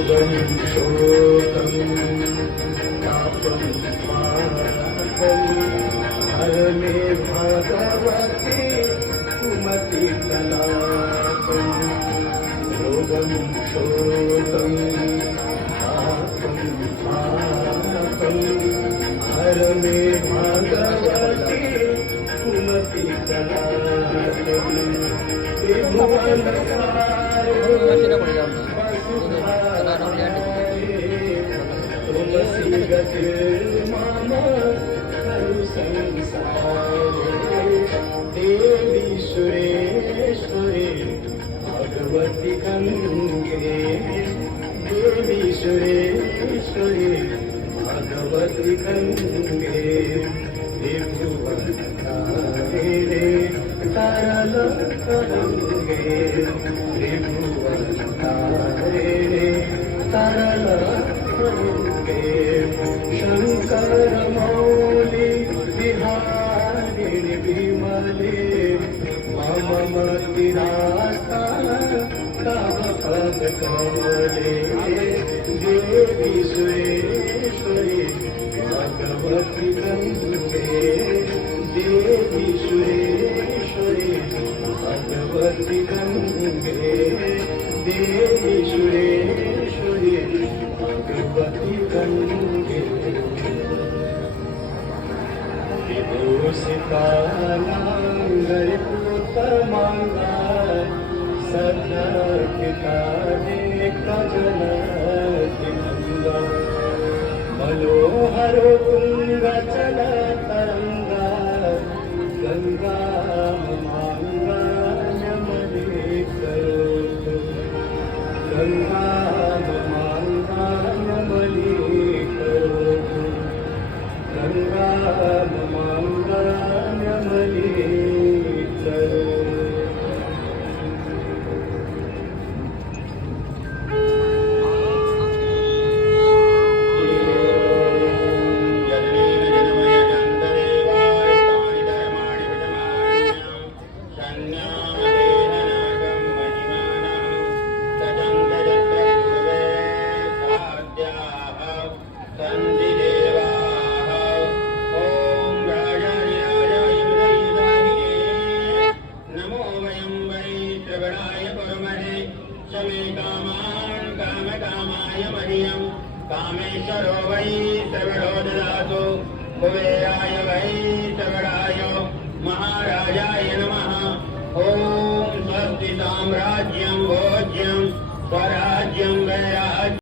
शोकं तापं पापं हर मे भगवती कुमतिकलापं योगं शोकं तापं पापं हर मे भगवती कुमतिकलापं तुलसी गतिर्मम खलु संसारे देवी सुरेश्वरी भगवती गंगे देवी सुरेश्वरी भगवती गंगे त्रिभुवनकारिणे तरल तरंगे त्रिभुवनकारिणे तरल शंकर मौली विहारिणि विमले मम मतिरास्ता तव पद कमले देवी सुरेश्वरी भगवती गंगे देवी सुरेश्वरी भगवती गंगे देवी सुरेश्वरी भगवती गंगे विभूषितानांगरिपुतमांगा सदा पिता जनक मनोहर तुंग चल तरंगा गंगा मांगा नमने करो गंगा मांगा नमने करो गंगा मांगा नमने करो कामेश्वरो वै श्रवणो ददातु कुबेराय वै श्रवणाय महाराजाय नमः। ॐ स्वस्ति साम्राज्यं भोज्यं स्वराज्यं वैरा